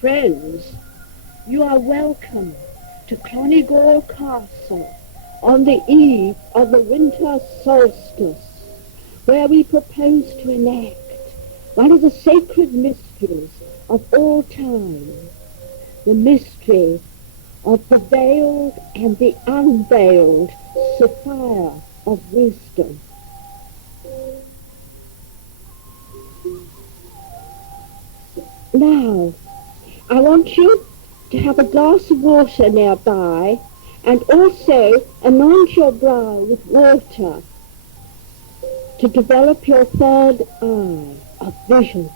Friends, you are welcome to Clonigore Castle on the eve of the winter solstice, where we propose to enact one of the sacred mysteries of all time, the mystery of the veiled and the unveiled sapphire of wisdom. Now, I want you to have a glass of water nearby and also anoint your brow with water to develop your third eye of vision.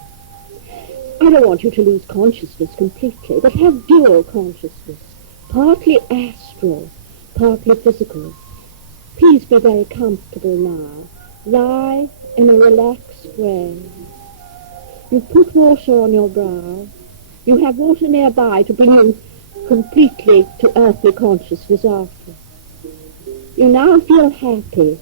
I don't want you to lose consciousness completely, but have dual consciousness, partly astral, partly physical. Please be very comfortable now. Lie in a relaxed way. You put water on your brow. You have water nearby to bring you completely to earthly consciousness after. You now feel happy.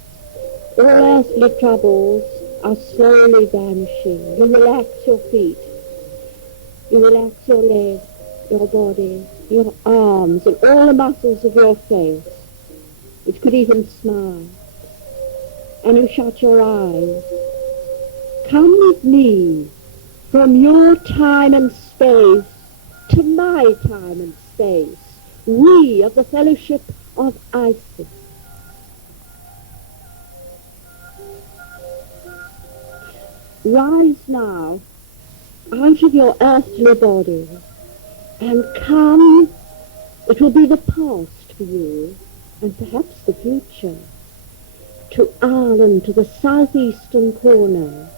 All earthly troubles are slowly vanishing. You relax your feet. You relax your legs, your body, your arms, and all the muscles of your face, which could even smile. And you shut your eyes. Come with me from your time and space to my time and space, we of the Fellowship of Isis. Rise now out of your earthly body and come, it will be the past for you, and perhaps the future, to Ireland, to the southeastern corner.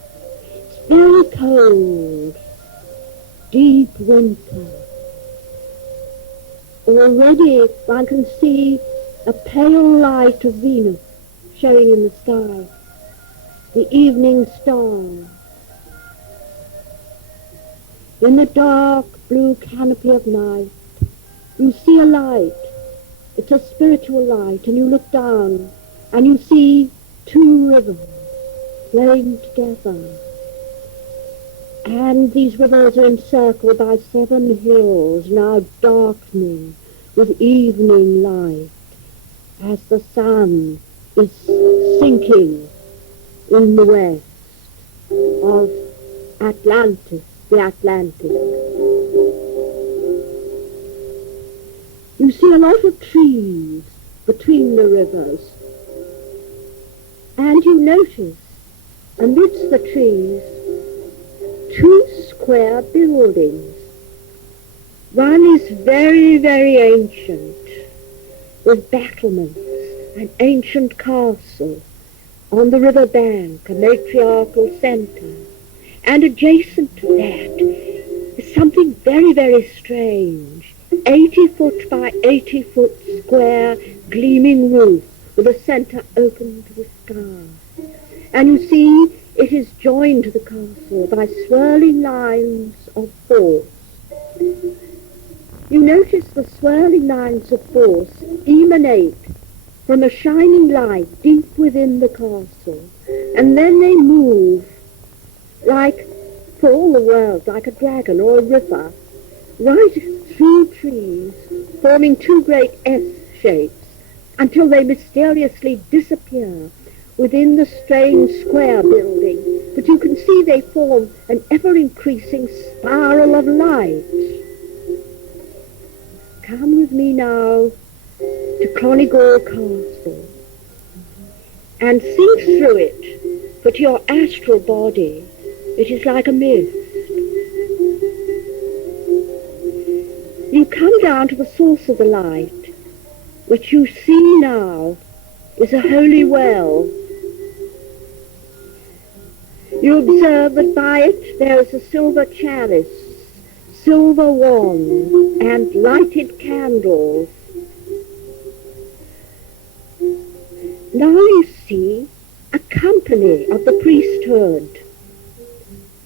It's very cold, deep winter. Already one can see a pale light of Venus showing in the sky, the evening star. In the dark blue canopy of night, you see a light. It's a spiritual light, and you look down, and you see two rivers flowing together. And these rivers are encircled by 7 hills, now darkening with evening light, as the sun is sinking in the west of Atlantis, the Atlantic. You see a lot of trees between the rivers, and you notice amidst the trees 2 square buildings. One is very, very ancient, with battlements, an ancient castle on the river bank, a matriarchal centre. And adjacent to that is something very, very strange. 80-foot by 80-foot square gleaming roof with a centre open to the sky. And you see it is joined to the castle by swirling lines of force. You notice the swirling lines of force emanate from a shining light deep within the castle, and then they move like, for all the world, like a dragon or a river, right through trees, forming 2 great S shapes, until they mysteriously disappear within the strange square building. But you can see they form an ever-increasing spiral of light. Come with me now to Clonigore Castle and think through it, for to your astral body it is like a mist. You come down to the source of the light, which you see now is a holy well. You observe that by it there is a silver chalice, silver wand, and lighted candles. Now you see a company of the priesthood.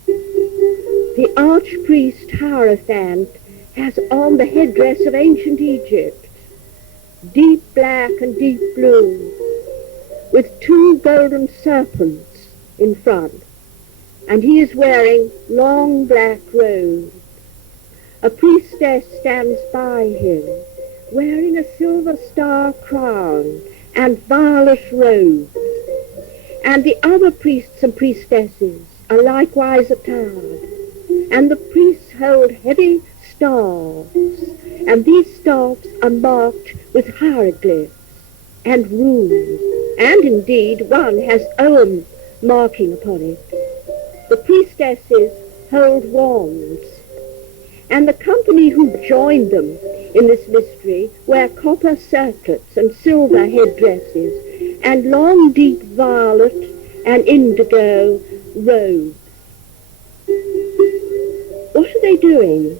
The archpriest Hierophant has on the headdress of ancient Egypt, deep black and deep blue, with 2 golden serpents in front, and he is wearing long black robes. A priestess stands by him, wearing a silver star crown and violet robes, and the other priests and priestesses are likewise attired, and the priests hold heavy staffs, and these staffs are marked with hieroglyphs and runes, and indeed one has Ogham marking upon it. The priestesses hold wands, and the company who joined them in this mystery wear copper circlets and silver headdresses and long deep violet and indigo robes. What are they doing?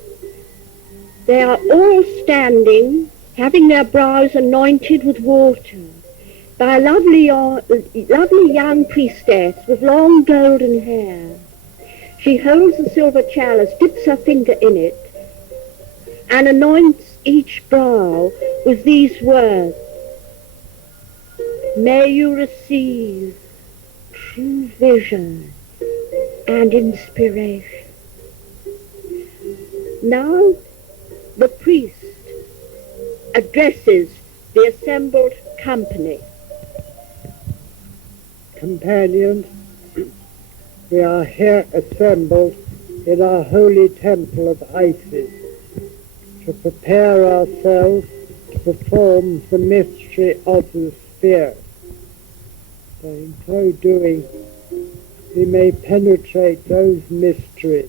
They are all standing, having their brows anointed with water, by a lovely young priestess with long golden hair. She holds the silver chalice, dips her finger in it, and anoints each brow with these words: "May you receive true vision and inspiration." Now the priest addresses the assembled company. Companions, we are here assembled in our holy temple of Isis to prepare ourselves to perform the mystery of the sphere. That in so doing we may penetrate those mysteries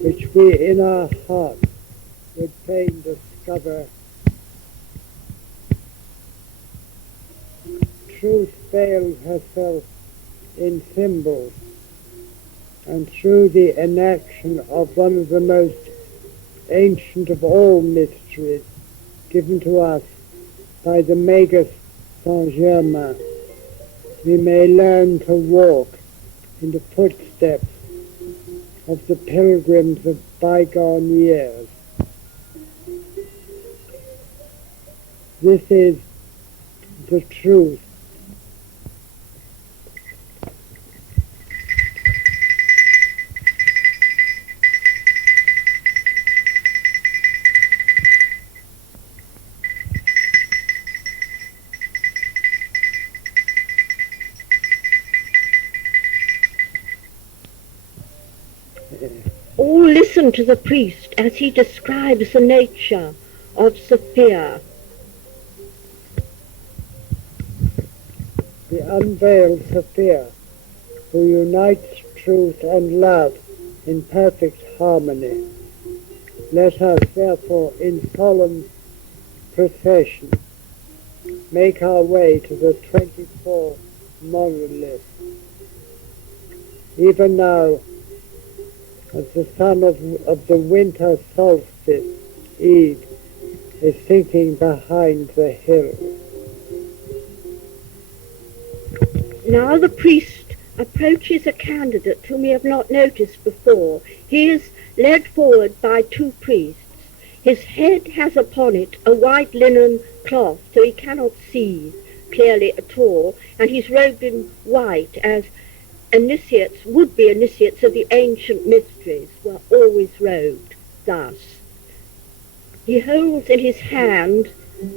which we in our hearts would fain discover. Truth veils herself in symbols, and through the enaction of one of the most ancient of all mysteries given to us by the Magus Saint-Germain, we may learn to walk in the footsteps of the pilgrims of bygone years. This is the truth. All listen to the priest as he describes the nature of Sophia. The unveiled Sophia, who unites truth and love in perfect harmony. Let us therefore in solemn procession make our way to the 24 monoliths. Even now, as the sun of the winter solstice, Eve, is sinking behind the hill. Now the priest approaches a candidate whom we have not noticed before. He is led forward by two priests. His head has upon it a white linen cloth, so he cannot see clearly at all, and he's robed in white, as initiates, would-be initiates of the ancient mysteries were always robed thus. He holds in his hand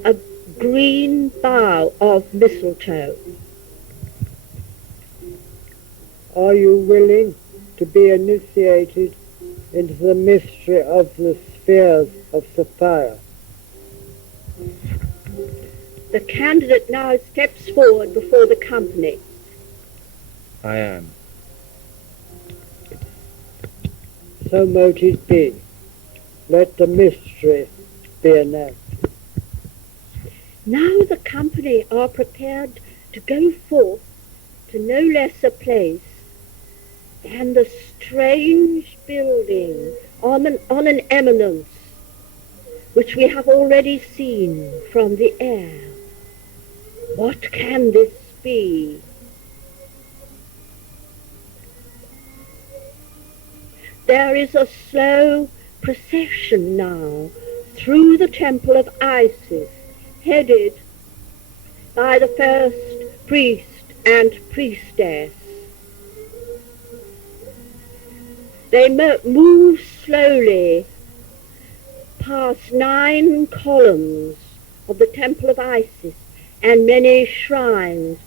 a green bough of mistletoe. Are you willing to be initiated into the mystery of the spheres of Sophia? The candidate now steps forward before the company. I am. So mote it be. Let the mystery be enacted. Now the company are prepared to go forth to no less a place than the strange building on an eminence which we have already seen from the air. What can this be? There is a slow procession now through the temple of Isis, headed by the first priest and priestess. They move slowly past 9 columns of the Temple of Isis and many shrines,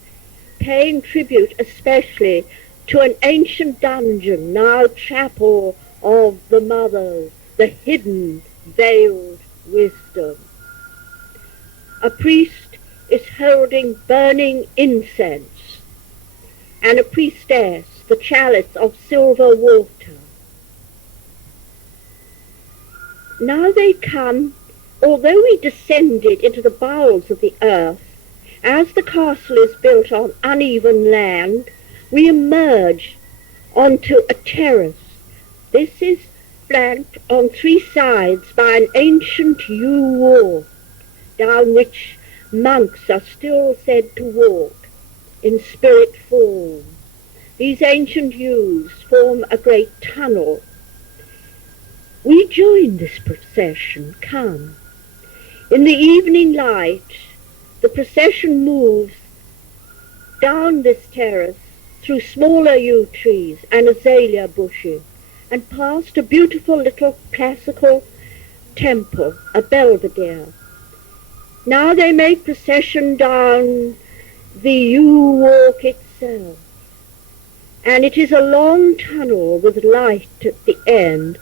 paying tribute especially to an ancient dungeon, now chapel of the mothers, the hidden, veiled wisdom. A priest is holding burning incense, and a priestess the chalice of silver water. Now they come, although we descended into the bowels of the earth, as the castle is built on uneven land, we emerge onto a terrace. This is flanked on 3 sides by an ancient yew wall, down which monks are still said to walk in spirit form. These ancient yews form a great tunnel. We join this procession, come. In the evening light, the procession moves down this terrace through smaller yew trees and azalea bushes, and past a beautiful little classical temple, a belvedere. Now they make procession down the yew walk itself, and it is a long tunnel with light at the end.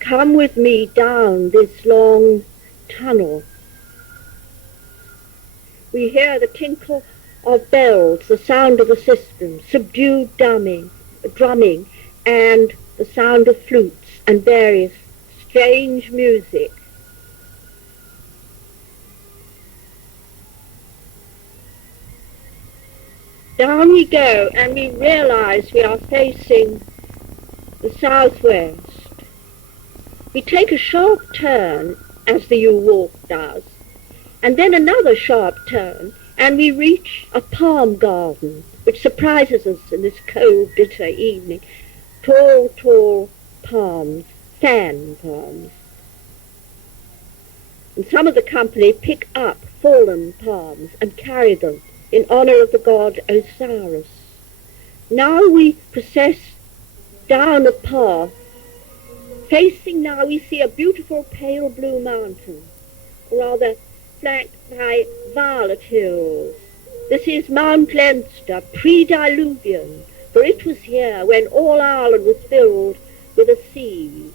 Come with me down this long tunnel. We hear the tinkle of bells, the sound of the system, subdued drumming, and the sound of flutes and various strange music. Down we go, and we realize we are facing the southwest. We take a sharp turn, as the yew walk does, and then another sharp turn, and we reach a palm garden, which surprises us in this cold, bitter evening. Tall, tall palms, fan palms. And some of the company pick up fallen palms and carry them in honor of the god Osiris. Now we process down a path. Facing now we see a beautiful pale blue mountain, rather flanked by violet hills. This is Mount Leinster, pre-diluvian, for it was here when all Ireland was filled with a sea.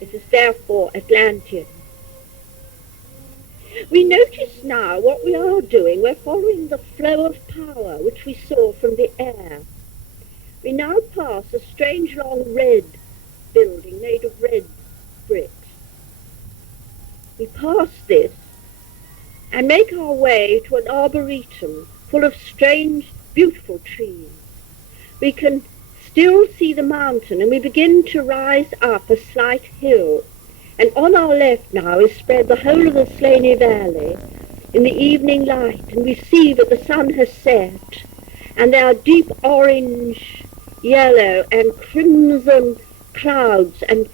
It is therefore Atlantean. We notice now what we are doing. We're following the flow of power which we saw from the air. We now pass a strange long red building made of red bricks. We pass this and make our way to an arboretum full of strange, beautiful trees. We can still see the mountain, and we begin to rise up a slight hill. And on our left now is spread the whole of the Slaney Valley in the evening light, and we see that the sun has set, and there are deep orange, yellow, and crimson clouds and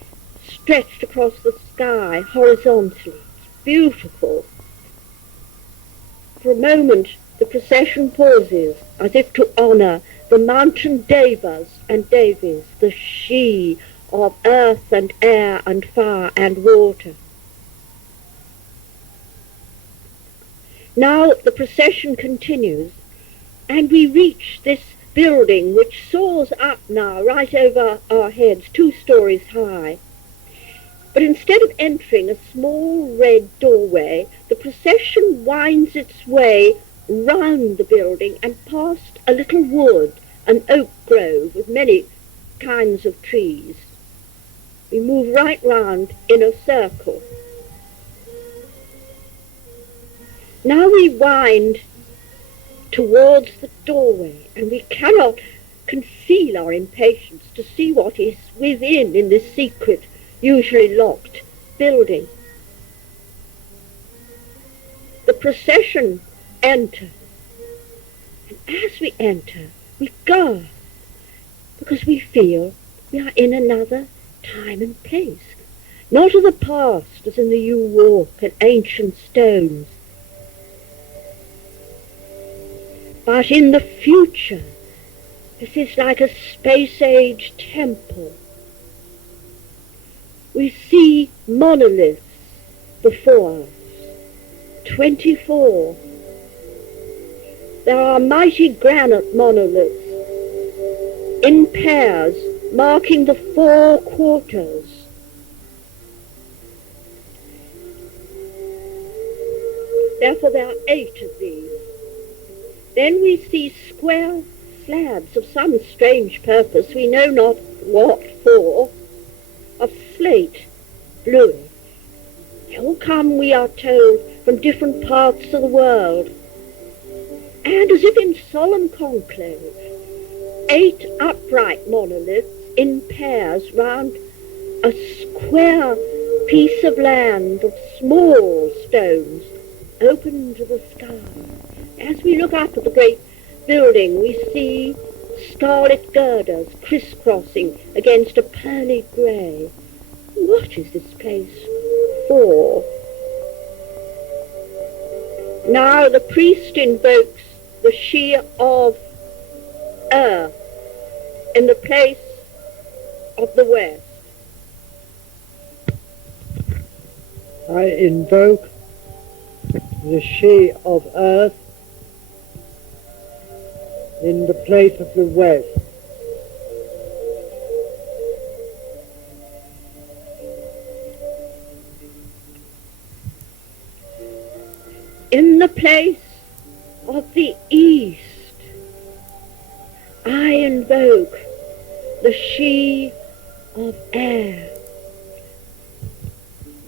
stretched across the sky horizontally. It's beautiful. For a moment the procession pauses, as if to honor the mountain devas and devis, the she of earth and air and fire and water. Now the procession continues, and we reach this building which soars up now right over our heads, 2 stories high. But instead of entering a small red doorway, the procession winds its way round the building and past a little wood, an oak grove with many kinds of trees. We move right round in a circle. Now we wind towards the doorway, and we cannot conceal our impatience to see what is within in this secret, usually locked building. The procession enters, and as we enter, we gasp, because we feel we are in another time and place, not of the past as in the yew walk and ancient stones, but in the future. This is like a space-age temple. we see monoliths before us. 24. There are mighty granite monoliths in pairs marking the 4 quarters. Therefore there are 8 of these. Then we see square slabs of some strange purpose, we know not what for, of slate, bluish. They all come, we are told, from different parts of the world. And as if in solemn conclave, 8 upright monoliths in pairs round a square piece of land of small stones open to the sky. As we look up at the great building, we see scarlet girders crisscrossing against a pearly grey. What is this place for? Now the priest invokes the she of earth in the place of the west. I invoke the she of earth in the place of the west. In the place of the east, I invoke the she of air.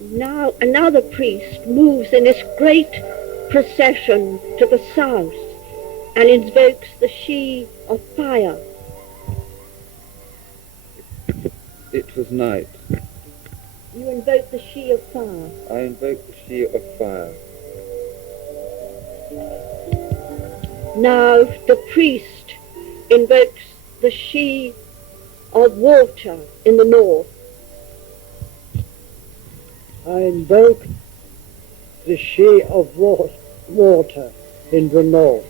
Now another priest moves in this great procession to the south and invokes the she of fire. It was night. You invoke the she of fire. I invoke the she of fire. Now the priest invokes the she of water in the north. I invoke the she of water in the north.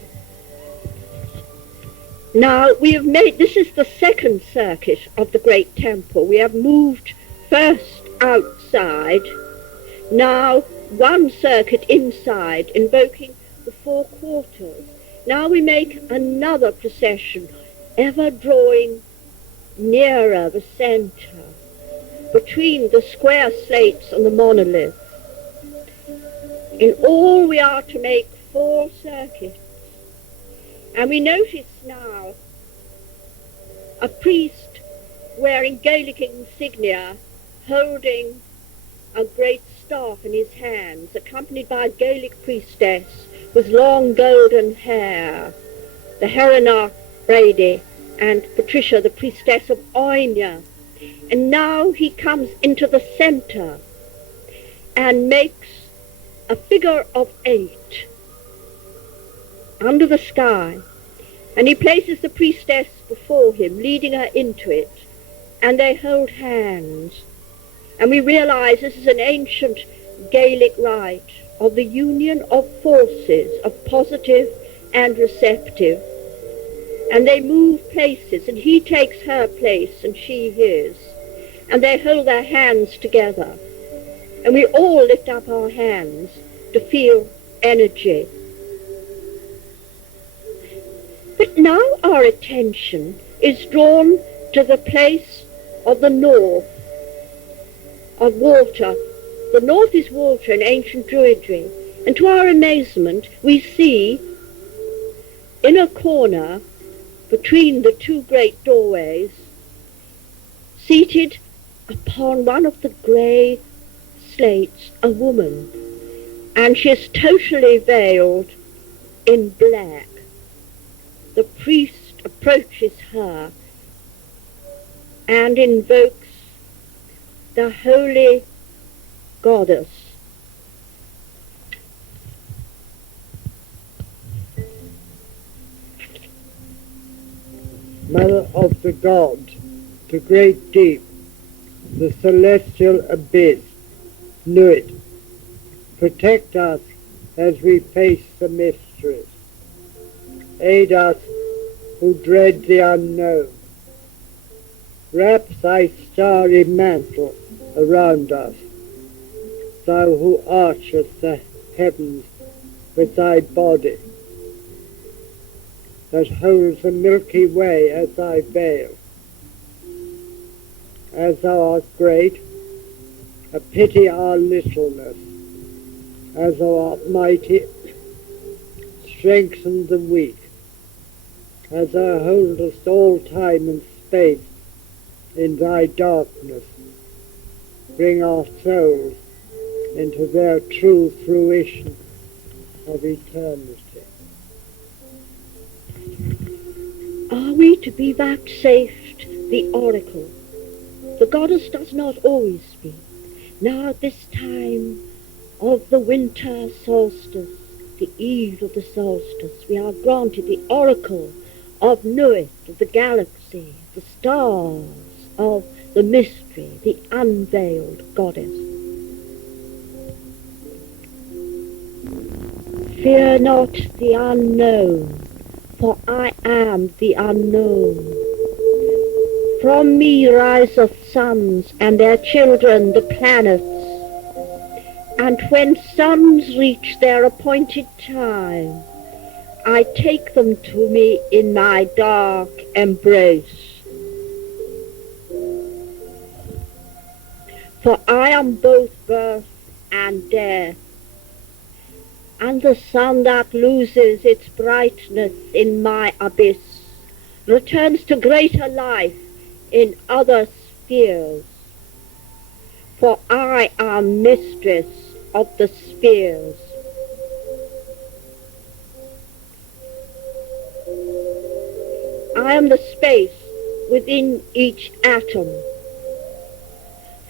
Now we have made, this is the second circuit of the great temple. We have moved first outside, now one circuit inside, invoking the 4 quarters. Now we make another procession, ever drawing nearer the center, between the square slates and the monoliths. In all we are to make 4 circuits. And we notice now a priest wearing Gaelic insignia, holding a great staff in his hands, accompanied by a Gaelic priestess with long golden hair, the Helena Brady and Patricia, the priestess of Oinia. And now he comes into the center and makes a figure of 8 under the sky, and he places the priestess before him, leading her into it, and they hold hands. And we realize this is an ancient Gaelic rite of the union of forces, of positive and receptive. And they move places, and he takes her place and she his, and they hold their hands together. And we all lift up our hands to feel energy. But now our attention is drawn to the place of the north, of water. The north is water in ancient Druidry, and to our amazement we see in a corner between the 2 great doorways, seated upon one of the grey slates, a woman, and she is totally veiled in black. The priest approaches her and invokes the holy goddess. Mother of the gods, the great deep, the celestial abyss, Nuit, protect us as we face the mysteries. Aid us who dread the unknown. Wrap thy starry mantle around us. Thou who archest the heavens with thy body, that holds the Milky Way as thy veil. As thou art great, pity our littleness. As thou art mighty, strengthen the weak. As thou holdest all time and space in thy darkness, bring our souls into their true fruition of eternity. Are we to be vouchsafed the oracle? The goddess does not always speak. Now at this time of the winter solstice, the eve of the solstice, we are granted the oracle of Nuit, of the galaxy, the stars, of the mystery, the unveiled goddess. Fear not the unknown, for I am the unknown. From me riseth suns, and their children the planets. And when suns reach their appointed time, I take them to me in my dark embrace. For I am both birth and death, and the sun that loses its brightness in my abyss returns to greater life in other spheres. For I am mistress of the spheres. I am the space within each atom.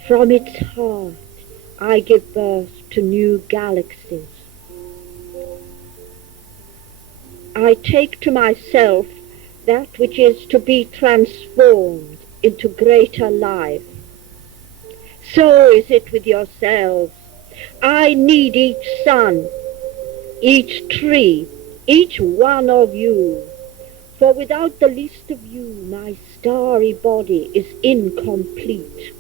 From its heart I give birth to new galaxies. I take to myself that which is to be transformed into greater life. So is it with yourselves. I need each sun, each tree, each one of you. For without the least of you, my starry body is incomplete.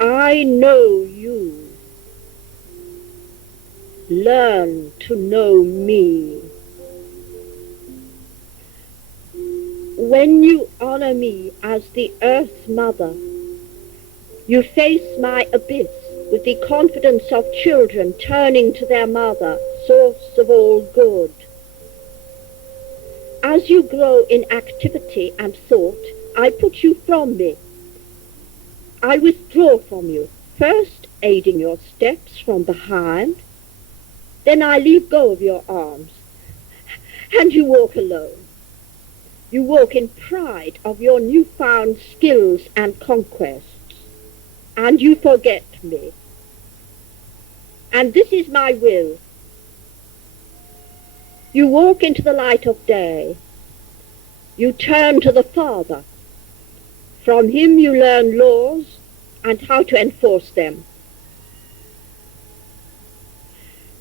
I know you. Learn to know me. When you honor me as the Earth Mother, you face my abyss with the confidence of children turning to their mother, source of all good. As you grow in activity and thought, I put you from me. I withdraw from you, first aiding your steps from behind, then I leave go of your arms, and you walk alone. You walk in pride of your newfound skills and conquests, and you forget me. And this is my will. You walk into the light of day. You turn to the Father. From him you learn laws and how to enforce them.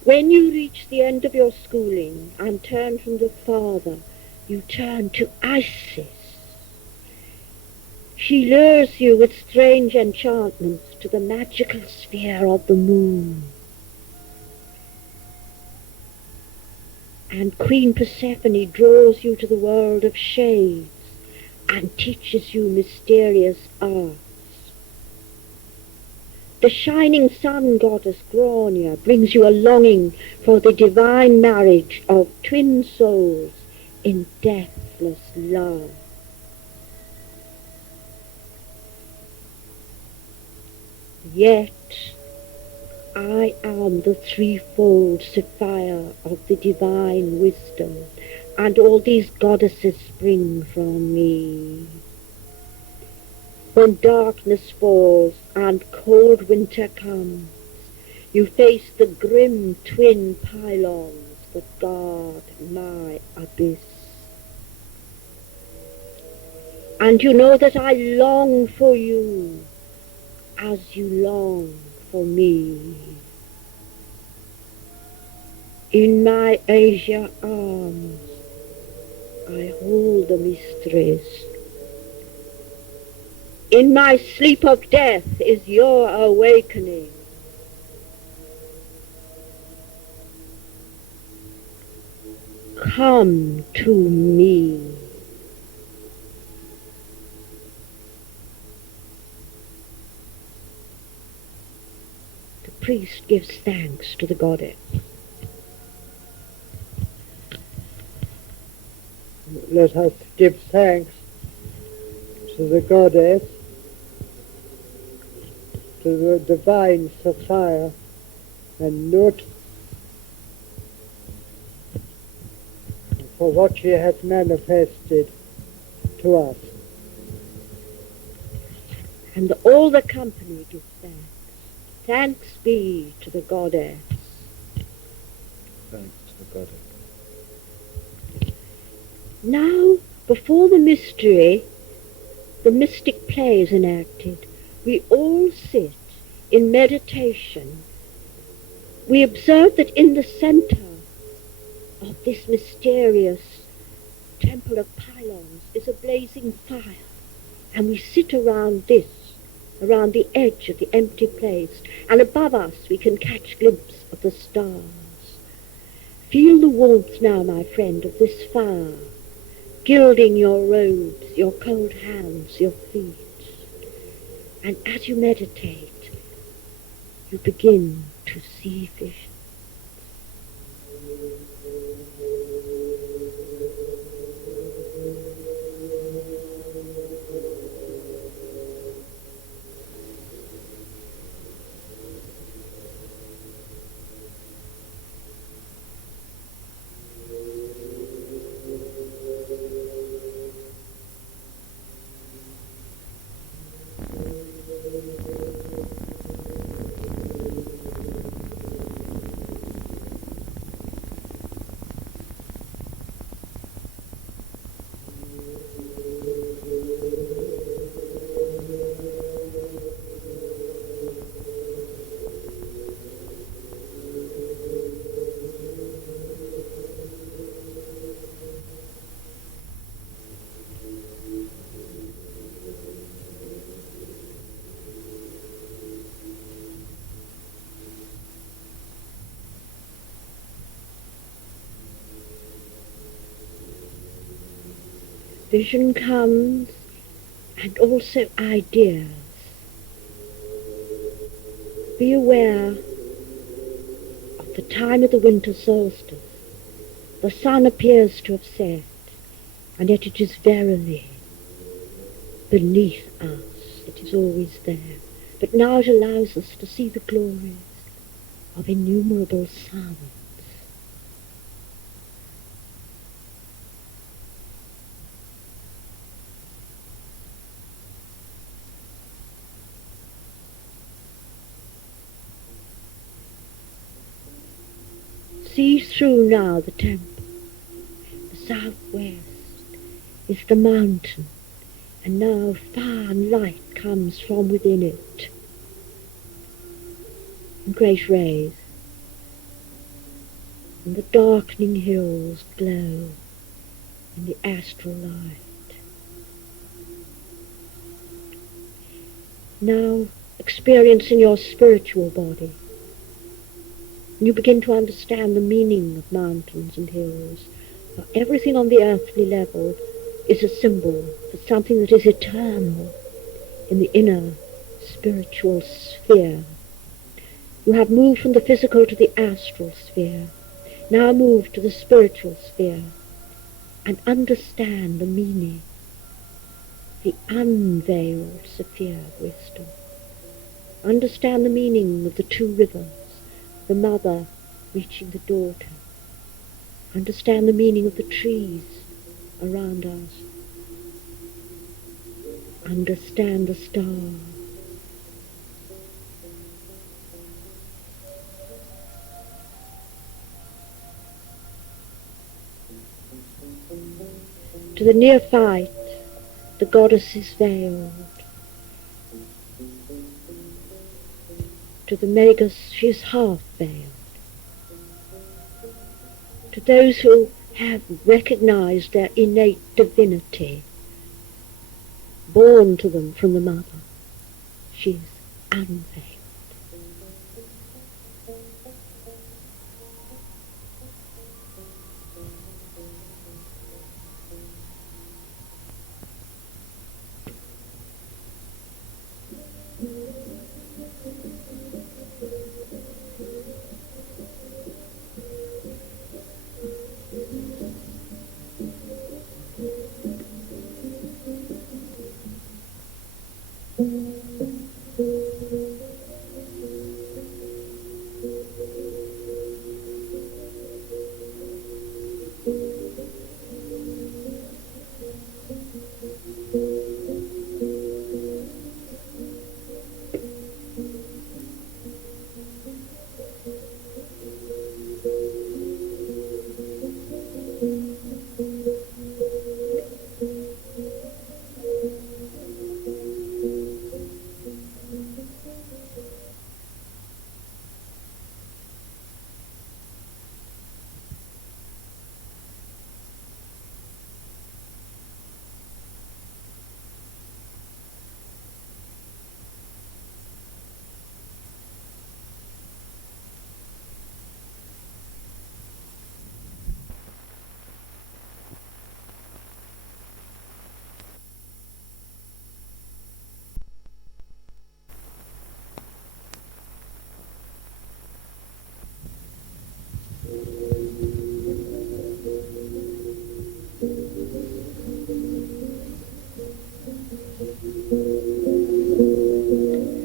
When you reach the end of your schooling and turn from the Father, you turn to Isis. She lures you with strange enchantments to the magical sphere of the moon. And Queen Persephone draws you to the world of shades and teaches you mysterious arts. The shining sun goddess Grania brings you a longing for the divine marriage of twin souls in deathless love. Yet I am the threefold sapphire of the divine wisdom, and all these goddesses spring from me. When darkness falls and cold winter comes, you face the grim twin pylons that guard my abyss. And you know that I long for you as you long for me. In my azure arms I hold the mistress. In my sleep of death is your awakening. Come to me. The priest gives thanks to the goddess. Let us give thanks to the goddess, to the divine Sophia and Nut, for what she has manifested to us. And all the company give thanks. Thanks be to the goddess. Thanks to the goddess. Now, before the mystery, the mystic play is enacted, we all sit in meditation. We observe that in the center of this mysterious temple of pylons is a blazing fire, and we sit around this, around the edge of the empty place, and above us we can catch a glimpse of the stars. Feel the warmth now, my friend, of this fire, gilding your robes, your cold hands, your feet. And as you meditate, you begin to see visions. Vision comes, and also ideas. Be aware of the time of the winter solstice. The sun appears to have set, and yet it is verily beneath us. It is always there. But now it allows us to see the glories of innumerable suns. See through now the temple. The southwest is the mountain, and now fire and light comes from within it in great rays, and the darkening hills glow in the astral light. Now experience in your spiritual body. You begin to understand the meaning of mountains and hills. For everything on the earthly level is a symbol for something that is eternal in the inner spiritual sphere. You have moved from the physical to the astral sphere. Now move to the spiritual sphere and understand the meaning, the unveiled sphere of wisdom. Understand the meaning of the two rivers, the mother reaching the daughter. Understand the meaning of the trees around us. Understand the stars. To the neophyte, the goddess is veiled. To the magus, she is half veiled. To those who have recognized their innate divinity, born to them from the mother. She's unveiled.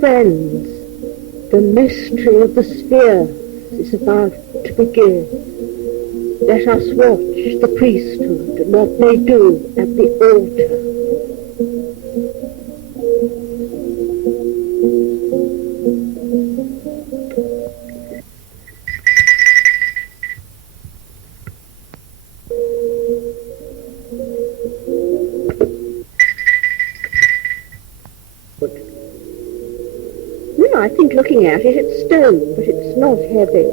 Friends, the mystery of the sphere is about to begin. Let us watch the priesthood and what they do at the altar. I think looking at it, it's stone, but it's not heavy.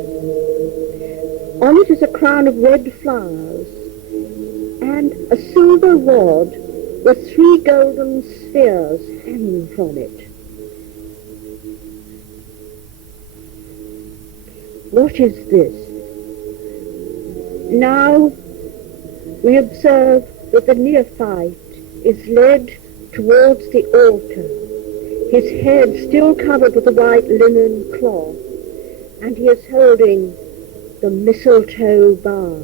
On it is a crown of red flowers and a silver rod with 3 golden spheres hanging from it. What is this? Now we observe that the neophyte is led towards the altar, his head still covered with a white linen cloth, and he is holding the mistletoe bough.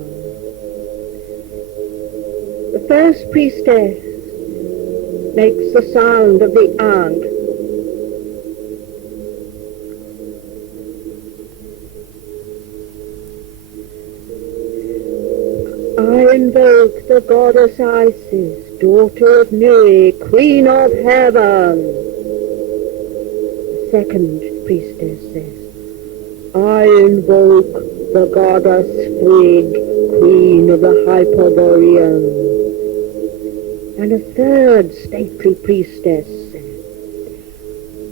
The first priestess makes the sound of the Ankh. I invoke the goddess Isis, daughter of Nui, queen of heaven. Second priestess says, I invoke the goddess Frigg, queen of the Hyperboreans. And a third stately priestess says,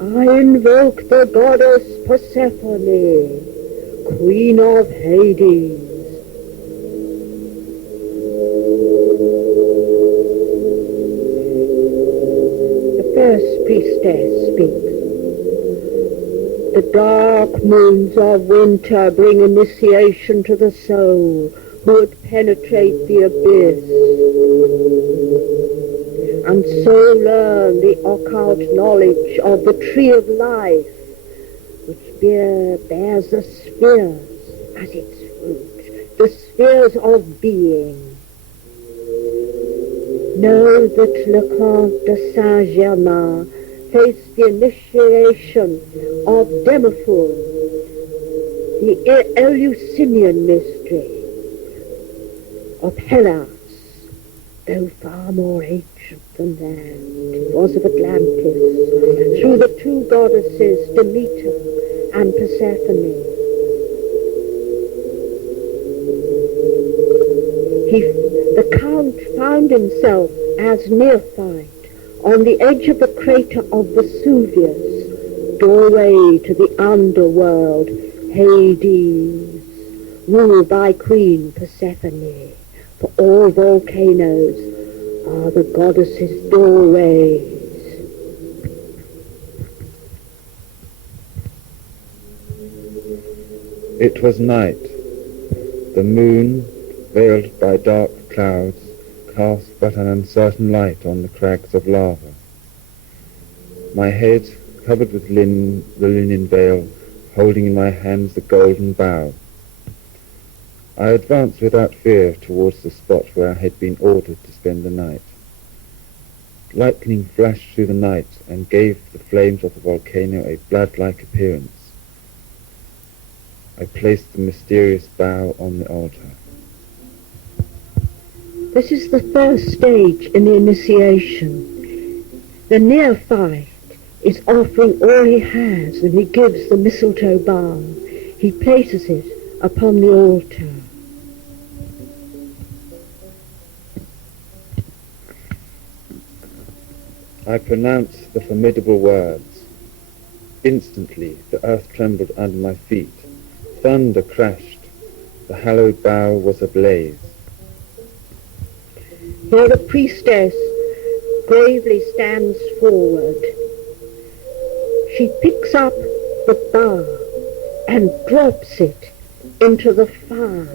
I invoke the goddess Persephone, queen of Hades. The first priestess speaks. The dark moons of winter bring initiation to the soul who would penetrate the abyss, and so learn the occult knowledge of the tree of life, which bears the spheres as its fruit, the spheres of being. Know that Le Comte de Saint-Germain faced the initiation of Demophoon, the Eleusinian mystery of Hellas, though far more ancient than that. It was of Atlantis, through the 2 goddesses Demeter and Persephone. The Count found himself as neophyte on the edge of the crater of Vesuvius, doorway to the underworld, Hades, ruled by Queen Persephone, for all volcanoes are the goddess's doorway. It was night. The moon, veiled by dark clouds, cast but an uncertain light on the crags of lava. My head, covered with the linen veil, holding in my hands the golden bough. I advanced without fear towards the spot where I had been ordered to spend the night. Lightning flashed through the night and gave the flames of the volcano a blood-like appearance. I placed the mysterious bough on the altar. This is the first stage in the initiation. The neophyte is offering all he has, and he gives the mistletoe bough. He places it upon the altar. I pronounced the formidable words. Instantly the earth trembled under my feet. Thunder crashed. The hallowed bough was ablaze. Here the priestess gravely stands forward. She picks up the bough and drops it into the fire.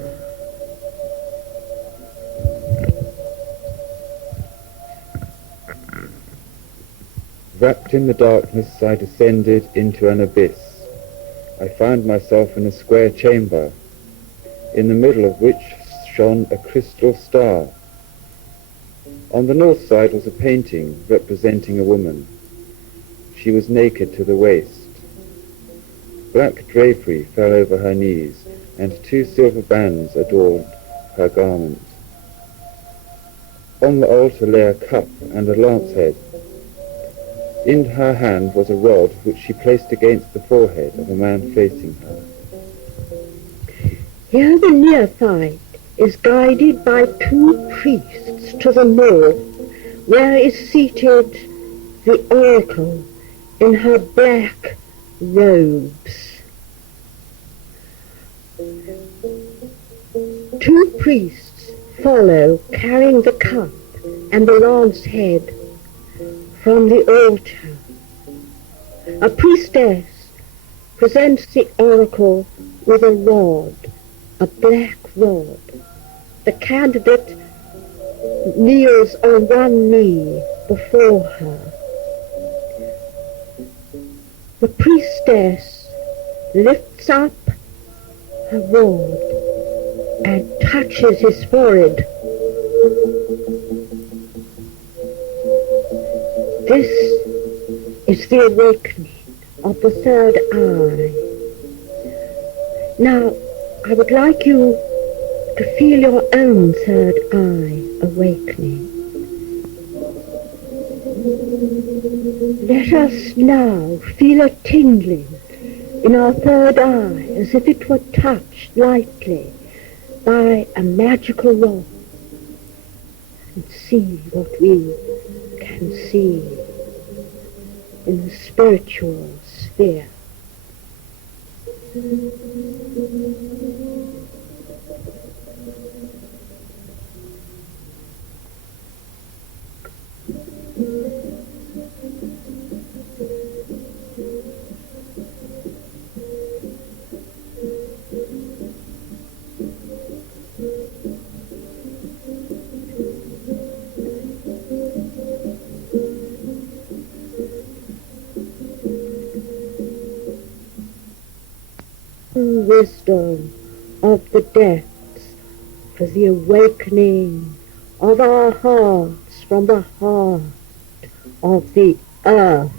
Wrapped in the darkness, I descended into an abyss. I found myself in a square chamber, in the middle of which shone a crystal star. On the north side was a painting representing a woman. She was naked to the waist. Black drapery fell over her knees, and 2 silver bands adorned her garment. On the altar lay a cup and a lance head. In her hand was a rod which she placed against the forehead of a man facing her. Here the neophyte is guided by 2 priests to the north, where is seated the oracle in her black robes. 2 priests follow, carrying the cup and the lance head from the altar. A priestess presents the oracle with a rod, a black rod. The candidate kneels on one knee before her. The priestess lifts up her rod and touches his forehead. This is the awakening of the third eye. Now, I would like you to feel your own third eye awakening. Let us now feel a tingling in our third eye, as if it were touched lightly by a magical rod, and see what we can see in the spiritual sphere. Wisdom of the depths for the awakening of our hearts from the heart of the earth.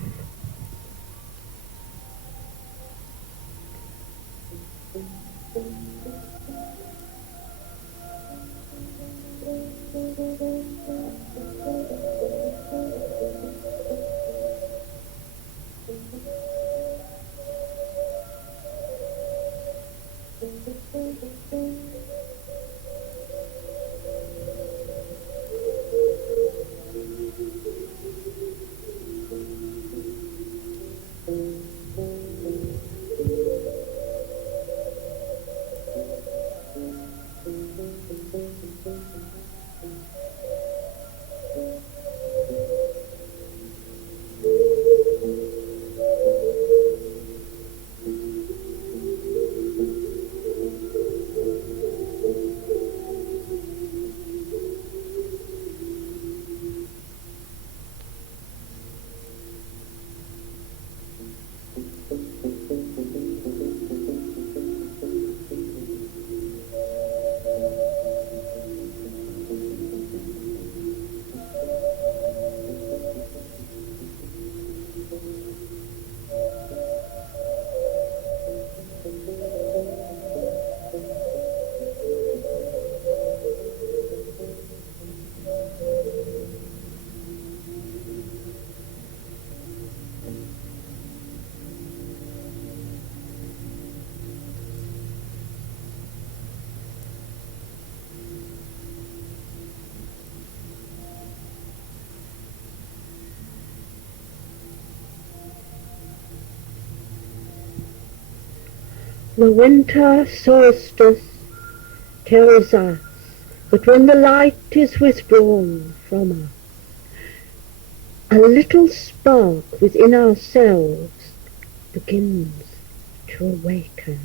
The winter solstice tells us that when the light is withdrawn from us, a little spark within ourselves begins to awaken.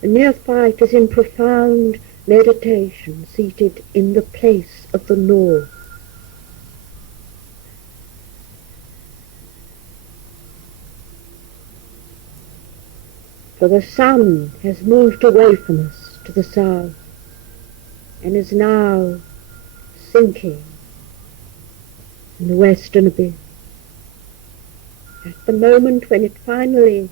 The neophyte is in profound meditation, seated in the place of the north. For the sun has moved away from us to the south and is now sinking in the western abyss. At the moment when it finally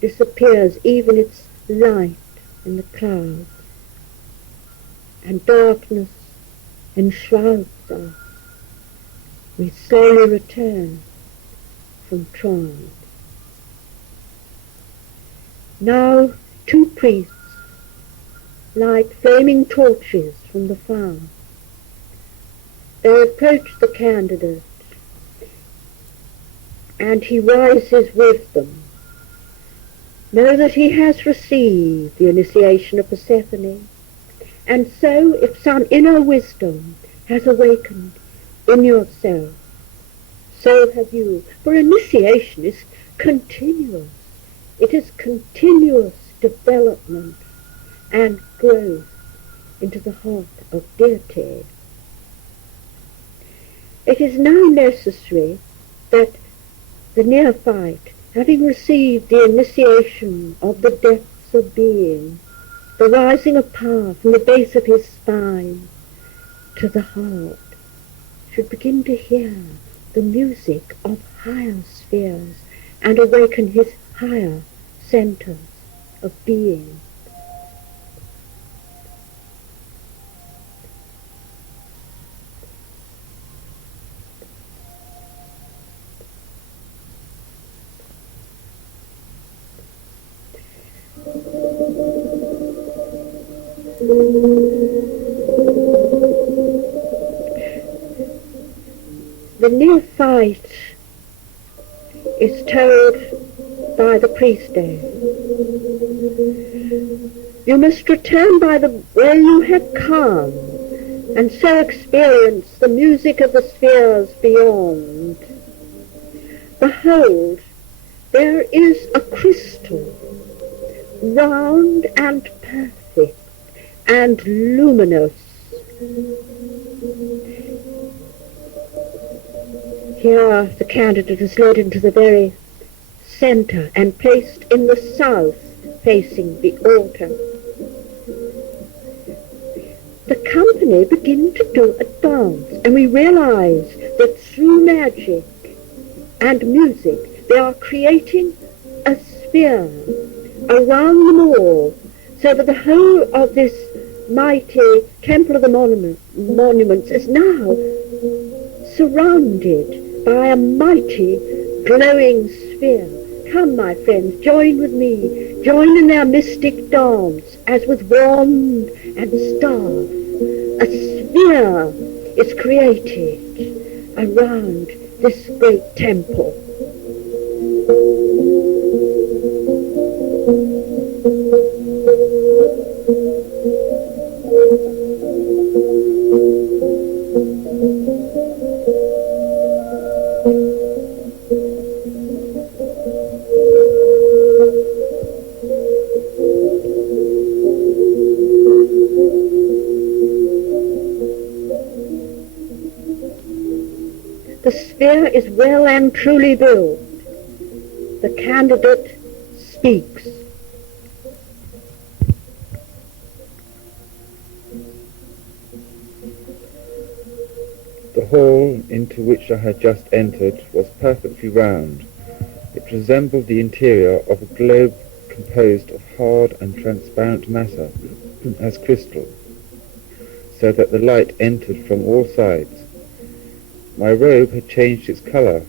disappears, even its light in the clouds, and darkness enshrouds us, we slowly return from trance. Now 2 priests light flaming torches from the fire. They approach the candidate, and he rises with them. Know that he has received the initiation of Persephone, and so if some inner wisdom has awakened in yourself, so have you. For initiation is continuous. It is continuous development and growth into the heart of deity. It is now necessary that the neophyte, having received the initiation of the depths of being, the rising of power from the base of his spine to the heart, should begin to hear the music of higher spheres and awaken his higher centers of being. The neophyte is told by the priestess, you must return by the way you have come, and so experience the music of the spheres beyond. Behold, there is a crystal, round and perfect and luminous. Here the candidate is led into the very center and placed in the south, facing the altar. The company begin to do a dance, and we realize that through magic and music they are creating a sphere around them all, so that the whole of this mighty Temple of the Monuments is now surrounded by a mighty glowing sphere. Come, my friends, join with me. Join in their mystic dance, as with wand and staff, a sphere is created around this great temple. The sphere is well and truly built. The candidate speaks. The hall into which I had just entered was perfectly round. It resembled the interior of a globe composed of hard and transparent matter, as crystal, so that the light entered from all sides. My robe had changed its colour.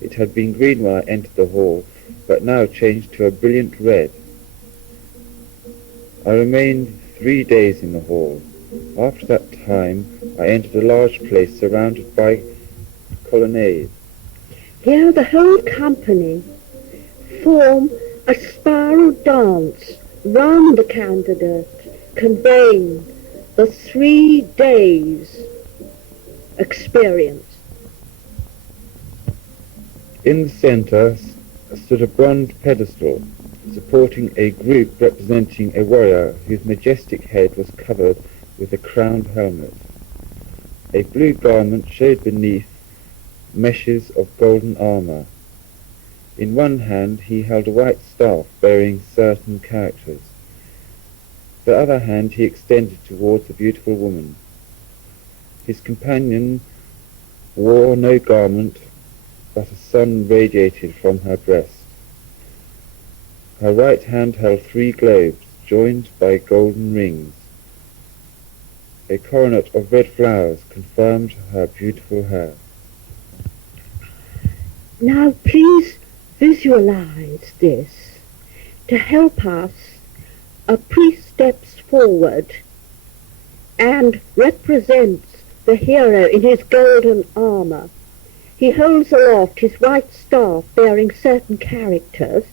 It had been green when I entered the hall, but now changed to a brilliant red. I remained 3 days in the hall. After that time, I entered a large place surrounded by colonnades. Here the whole company form a spiral dance round the candidate, conveying the 3 days experience. In the centre stood a bronze pedestal supporting a group representing a warrior whose majestic head was covered with a crowned helmet. A blue garment showed beneath meshes of golden armour. In one hand he held a white staff bearing certain characters. The other hand he extended towards a beautiful woman. His companion wore no garment, but a sun radiated from her breast. Her right hand held 3 globes, joined by golden rings. A coronet of red flowers confirmed her beautiful hair. Now please visualize this. To help us, a priest steps forward and represents the hero in his golden armour. He holds aloft his white staff bearing certain characters,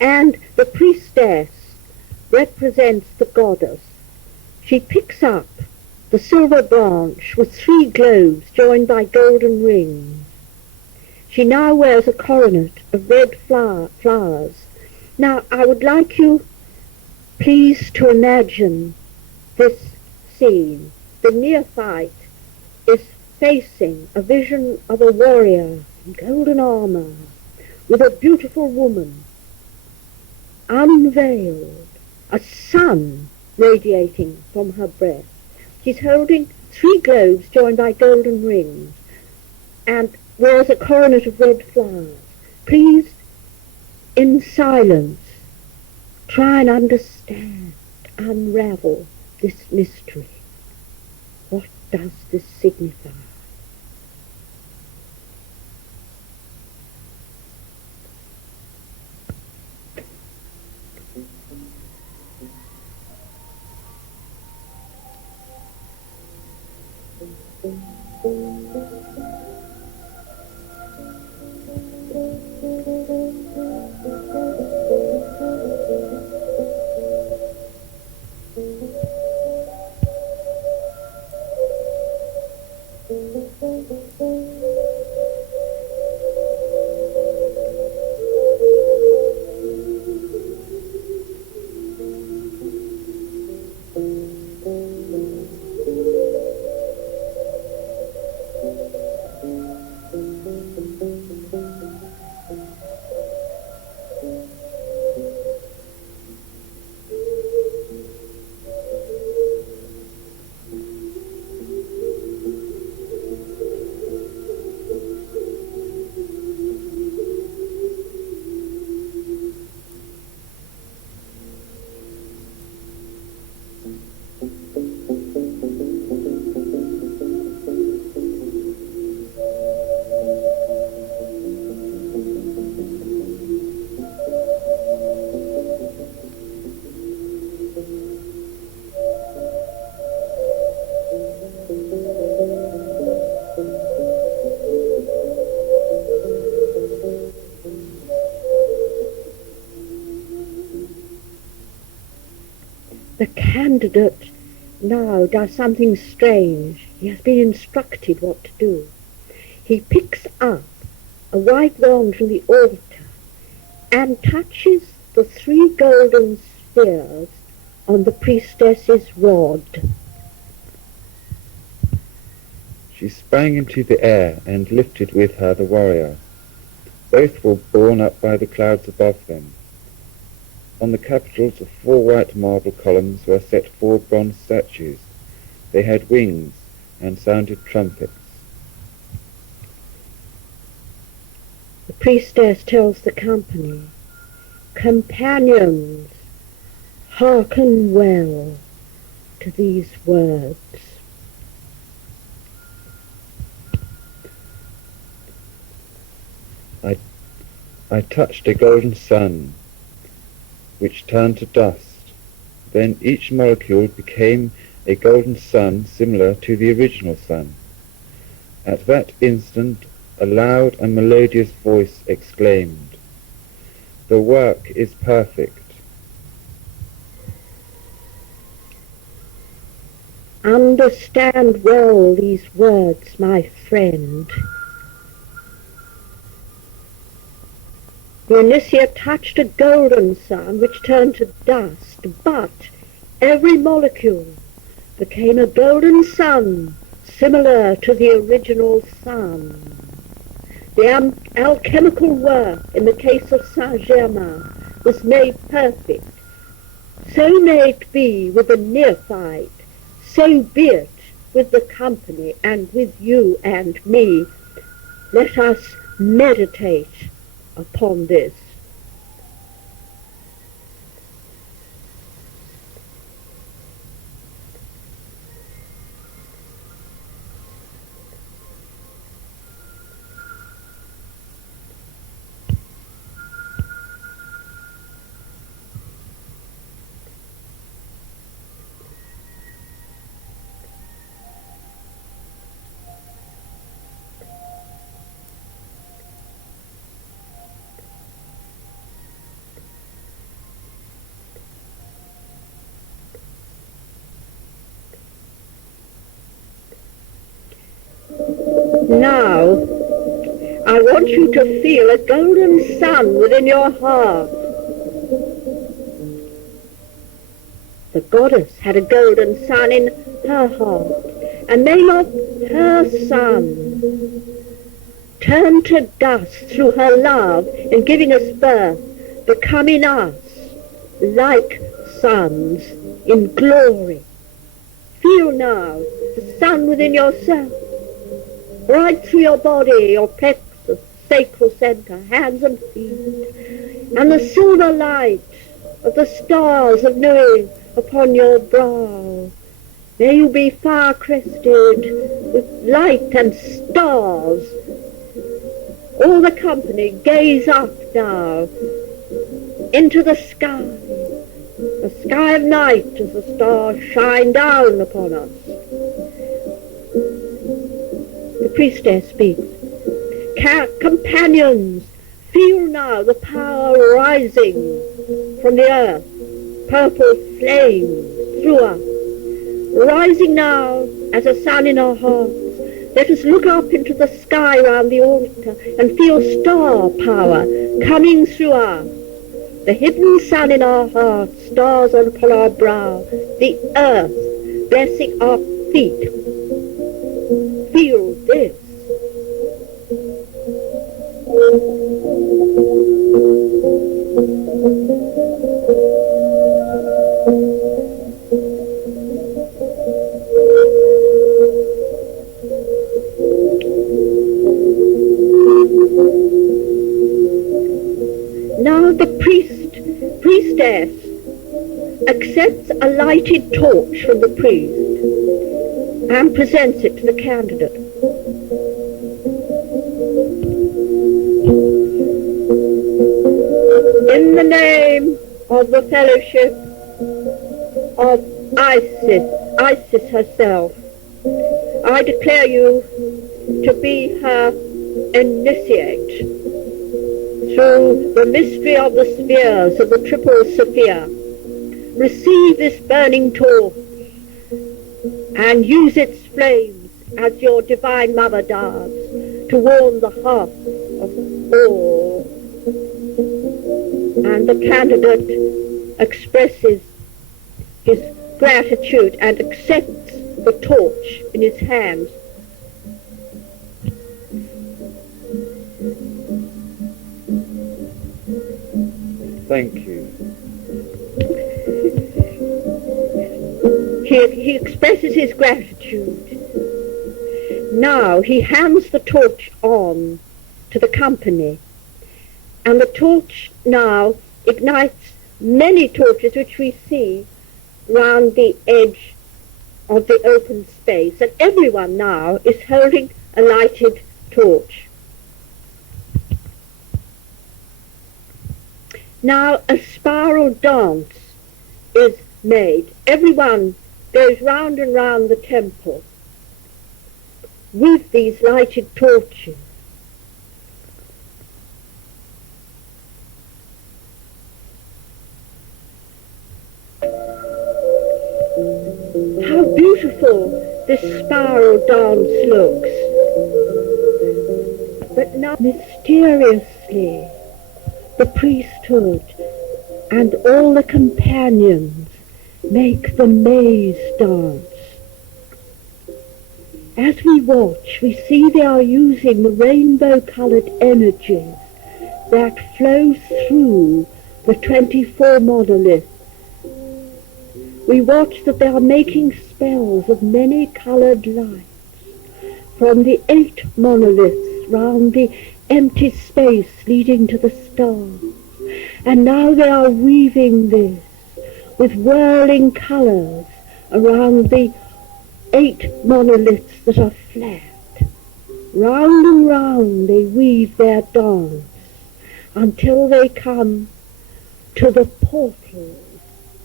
and the priestess represents the goddess. She picks up the silver branch with 3 globes joined by golden rings. She now wears a coronet of red flowers. Now I would like you, please, to imagine this scene. The neophyte is facing a vision of a warrior in golden armour with a beautiful woman, unveiled, a sun radiating from her breast. She's holding 3 globes joined by golden rings and wears a coronet of red flowers. Please, in silence, try and understand, unravel this mystery. What does this signify? The candidate now does something strange. He has been instructed what to do. He picks up a white wand from the altar and touches the 3 golden spheres on the priestess's rod. She sprang into the air and lifted with her the warrior. Both were borne up by the clouds above them. On the capitals of 4 white marble columns were set 4 bronze statues. They had wings and sounded trumpets. The priestess tells the company, "Companions, hearken well to these words. I touched a golden sun, which turned to dust. Then each molecule became a golden sun similar to the original sun. At that instant a loud and melodious voice exclaimed, The work is perfect. Understand well these words, my friend. The initiate touched a golden sun which turned to dust, but every molecule became a golden sun, similar to the original sun. The alchemical work in the case of Saint-Germain was made perfect. So may it be with the neophyte, so be it with the company and with you and me. Let us meditate upon this. Now, I want you to feel a golden sun within your heart. The goddess had a golden sun in her heart, and may not her sun turn to dust through her love in giving us birth, becoming us like sons in glory. Feel now the sun within yourself, right through your body, your plexus, sacral center, hands and feet, and the silver light of the stars of knowing upon your brow. May you be far-crested with light and stars. All the company gaze up now into the sky of night, as the stars shine down upon us. The priestess speaks. Companions, feel now the power rising from the earth, purple flames through us, rising now as a sun in our hearts. Let us look up into the sky round the altar and feel star power coming through us. The hidden sun in our hearts, stars upon our brow, the earth blessing our feet. Feel this. Now the priestess accepts a lighted torch from the priest and presents it to the candidate. In the name of the fellowship of Isis herself, I declare you to be her initiate through the mystery of the spheres of the triple Sophia. Receive this burning torch and use its flames as your divine mother does to warm the hearts of all. And the candidate expresses his gratitude and accepts the torch in his hands. Thank you. He expresses his gratitude. Now he hands the torch on to the company, and the torch now ignites many torches which we see round the edge of the open space, and everyone now is holding a lighted torch. Now a spiral dance is made. Everyone goes round and round the temple with these lighted torches. beautiful this spiral dance looks. But now mysteriously the priesthood and all the companions make the maze dance. As we watch, we see they are using the rainbow-coloured energies that flow through the 24 monoliths. We watch that they are making spells of many coloured lights from the 8 monoliths round the empty space leading to the stars. And now they are weaving this with whirling colours around the 8 monoliths that are flat. Round and round they weave their dance until they come to the portals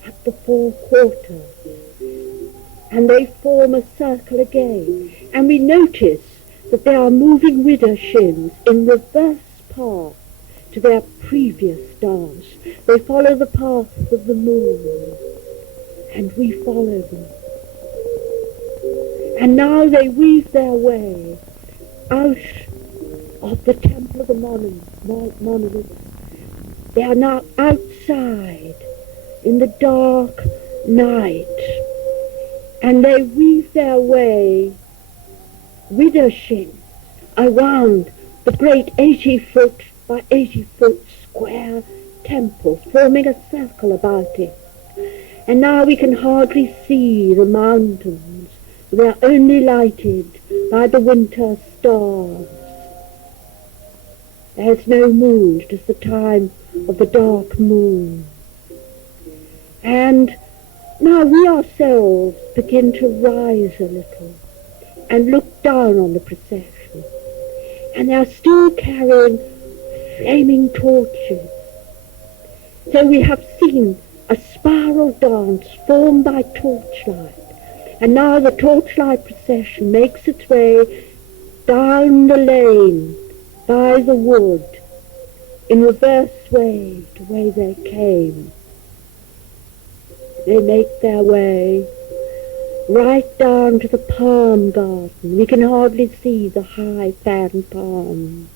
at the 4 quarters, and they form a circle again, and we notice that they are moving widdershins in reverse path to their previous dance. They follow the path of the moon, and we follow them. And now they weave their way out of the Temple of the Monolith. They are now outside in the dark night, and they weave their way widdershin around the great 80-foot by 80-foot square temple, forming a circle about it. And now we can hardly see the mountains. They are only lighted by the winter stars. There is no moon. It is the time of the dark moon. And now we ourselves begin to rise a little and look down on the procession. And they are still carrying flaming torches. So we have seen a spiral dance formed by torchlight. And now the torchlight procession makes its way down the lane by the wood in reverse way to where they came. They make their way right down to the palm garden. We can hardly see the high fan palms.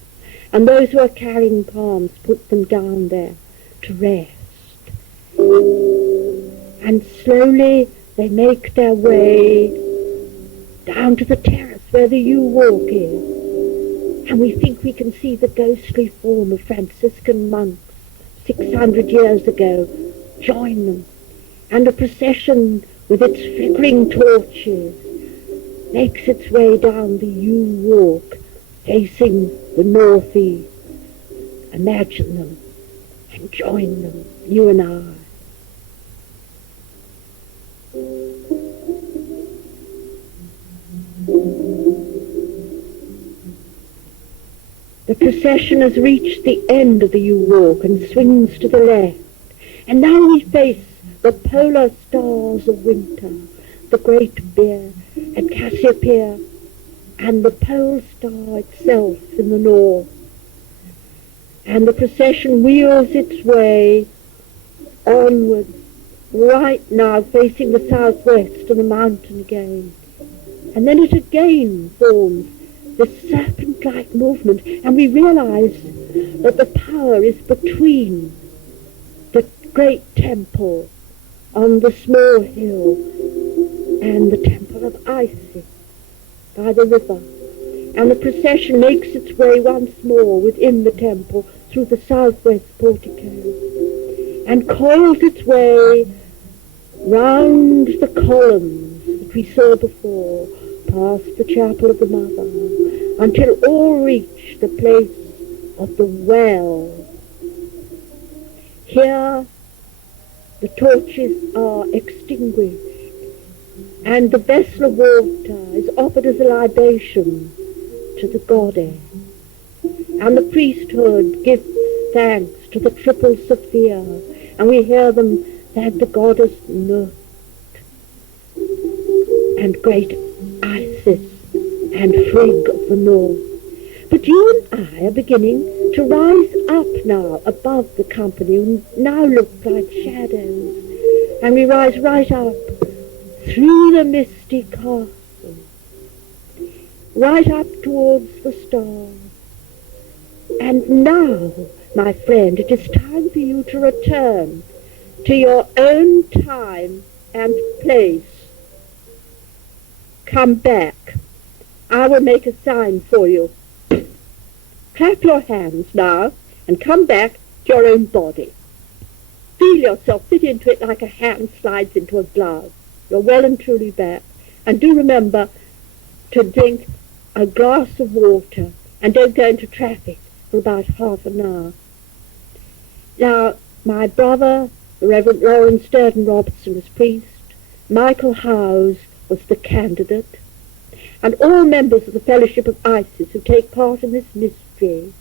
And those who are carrying palms put them down there to rest. And slowly they make their way down to the terrace where the yew walk is. And we think we can see the ghostly form of Franciscan monks 600 years ago join them. And the procession with its flickering torches makes its way down the yew walk facing the northeast. Imagine them and join them, you and I. The procession has reached the end of the yew walk and swings to the left. And now we face the polar stars of winter, the Great Bear and Cassiopeia, and the pole star itself in the north. And the procession wheels its way onwards, right now facing the southwest and the mountain again. And then it again forms this serpent-like movement, and we realize that the power is between the great temple on the small hill and the temple of Isis by the river. And the procession makes its way once more within the temple through the southwest portico and coils its way round the columns that we saw before, past the chapel of the Mother, until all reach the place of the well. Here the torches are extinguished, and the vessel of water is offered as a libation to the goddess. And the priesthood gives thanks to the triple Sophia, and we hear them thank the goddess Nut, and great Isis, and Frigg of the north. But you and I are beginning to rise up now above the company, who now look like shadows. And we rise right up through the misty castle, right up towards the stars. And now, my friend, it is time for you to return to your own time and place. Come back. I will make a sign for you. Clap your hands now and come back to your own body. Feel yourself fit into it like a hand slides into a glove. You're well and truly back. And do remember to drink a glass of water and don't go into traffic for about half an hour. Now, my brother, the Reverend Lawrence Durden Robertson, was priest. Michael Howes was the candidate. And all members of the Fellowship of Isis who take part in this mystery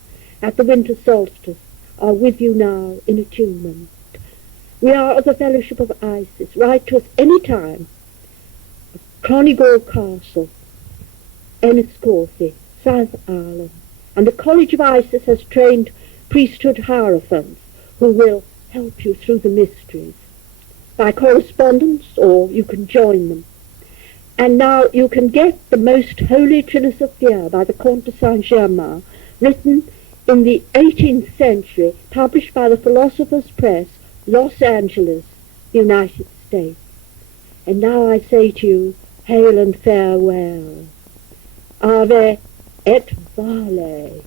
at the winter solstice are with you now in attunement. We are of the Fellowship of Isis. Write to us any time. Clonigall Castle, Enniscorthy, South Ireland. And the College of Isis has trained priesthood hierophants who will help you through the mysteries by correspondence, or you can join them. And now you can get the Most Holy Trinus of Fear by the Comte de Saint-Germain, written in the 18th century, published by the Philosopher's Press, Los Angeles, United States. And now I say to you, hail and farewell. Ave et Vale.